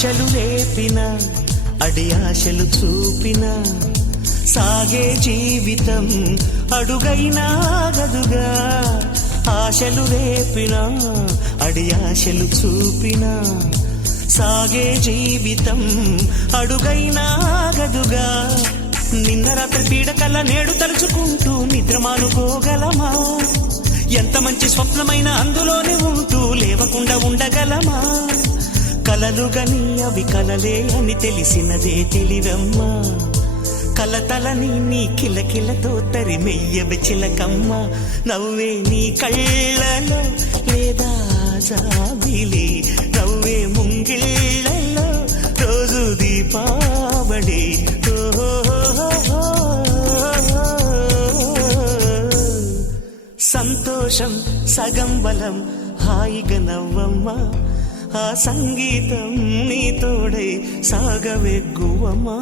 ఆశలు రేపిన అడి ఆశలు చూపిన సాగే జీవితం అడుగైనా గదుగా. ఆశలు రేపిన అడి ఆశలు చూపిన సాగే జీవితం అడుగైనా గదుగా. నిన్న రాత్రి పీడకల నేడు తలుచుకుంటూ నిద్రమానుకోగలమా? ఎంత మంచి స్వప్నమైన అందులోనే ఉంటూ లేవకుండా ఉండగలమా? కలలుగని అవి కలలే అని తెలిసినదే తెలివమ్మా. కలతలని నీ కిలకిలతో తరిమెయ్యవ చిలకమ్మ. నవ్వే నీ కళ్ళలో లేదా జాబిలి, నవ్వే ముంగిళ్ళలో రోజు దీపావళి. సంతోషం సగం బలం హాయిగా నవ్వమ్మా. ఆ సంగీతం నీ తోడై సాగవెగ్గువమ్మా.